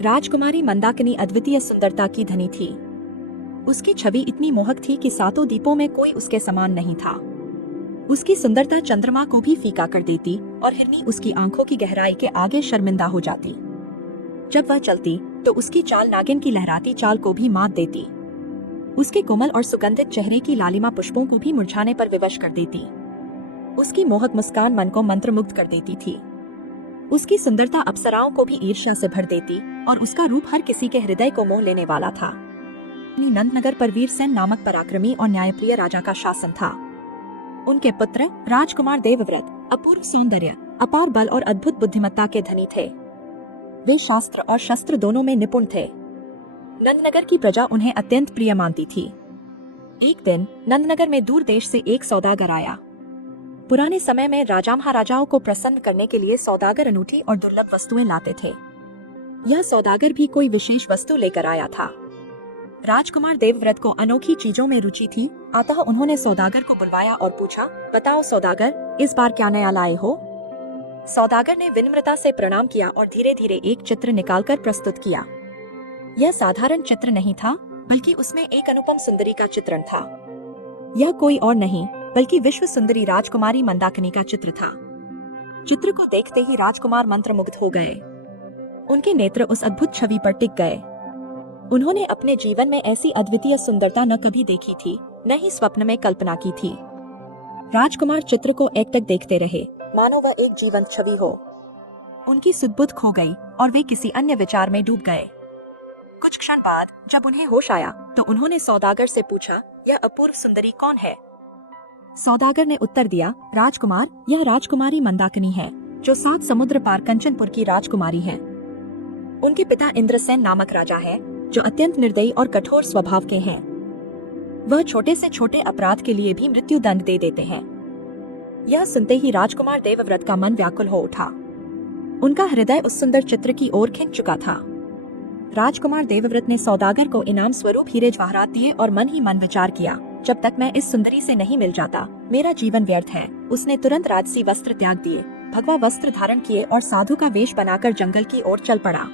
राजकुमारी मंदाकिनी अद्वितीय सुंदरता की धनी थी। उसकी छवि इतनी मोहक थी कि सातों द्वीपों में कोई उसके समान नहीं था। उसकी सुंदरता चंद्रमा को भी फीका कर देती और हिरनी उसकी आंखों की गहराई के आगे शर्मिंदा हो जाती। जब वह चलती तो उसकी चाल नागिन की लहराती चाल को भी मात देती। उसके कोमल और सुगंधित चेहरे की लालिमा पुष्पों को भी मुरझाने पर विवश कर देती। उसकी मोहक मुस्कान मन को मंत्रमुग्ध कर देती थी। उसकी सुंदरता अप्सराओं को भी ईर्ष्या से भर देती और उसका रूप हर किसी के हृदय को मोह लेने वाला था। नंदनगर पर वीरसेन नामक पराक्रमी और न्यायप्रिय राजा का शासन था। उनके पुत्र राजकुमार देवव्रत अपूर्व सौंदर्य, अपार बल और अद्भुत बुद्धिमत्ता के धनी थे। वे शास्त्र और शस्त्र दोनों में निपुण थे। नंदनगर की प्रजा उन्हें अत्यंत प्रिय मानती थी। एक दिन नंदनगर में दूर देश से एक सौदागर आया। पुराने समय में राजा महाराजाओं को प्रसन्न करने के लिए सौदागर अनूठी और दुर्लभ वस्तुएं लाते थे। यह सौदागर भी कोई विशेष वस्तु लेकर आया था। राजकुमार देवव्रत को अनोखी चीजों में रुचि थी, अतः उन्होंने सौदागर को बुलवाया और पूछा, बताओ सौदागर, इस बार क्या नया लाए हो? सौदागर ने विनम्रता से प्रणाम किया और धीरे धीरे एक चित्र निकालकर प्रस्तुत किया। यह साधारण चित्र नहीं था, बल्कि उसमें एक अनुपम सुंदरी का चित्रण था। यह कोई और नहीं बल्कि विश्व सुंदरी राजकुमारी मंदाकिनी का चित्र था। चित्र को देखते ही राजकुमार मंत्रमुग्ध हो गए। उनके नेत्र उस अद्भुत छवि पर टिक गए। उन्होंने अपने जीवन में ऐसी अद्वितीय सुंदरता न कभी देखी थी, न ही स्वप्न में कल्पना की थी। राजकुमार चित्र को एकटक देखते रहे, मानो वह एक जीवंत छवि हो। उनकी सुध-बुध खो गई और वे किसी अन्य विचार में डूब गए। कुछ क्षण बाद जब उन्हें होश आया तो उन्होंने सौदागर से पूछा, यह अपूर्व सुंदरी कौन है? सौदागर ने उत्तर दिया, राजकुमार, यह राजकुमारी मंदाकिनी है, जो 7 समुद्र पार कंचनपुर की राजकुमारी है। उनके पिता इंद्रसेन नामक राजा है, जो अत्यंत निर्दयी और कठोर स्वभाव के हैं। वह छोटे से छोटे अपराध के लिए भी मृत्यु दंड दे देते हैं। यह सुनते ही राजकुमार देवव्रत का मन व्याकुल हो उठा। उनका हृदय उस सुंदर चित्र की ओर खिंच चुका था। राजकुमार देवव्रत ने सौदागर को इनाम स्वरूप हीरे जवाहरात दिए और मन ही मन विचार किया, जब तक मैं इस सुंदरी से नहीं मिल जाता, मेरा जीवन व्यर्थ है। उसने तुरंत राजसी वस्त्र त्याग दिए, भगवा वस्त्र धारण किए और साधु का वेश बनाकर जंगल की ओर चल पड़ा।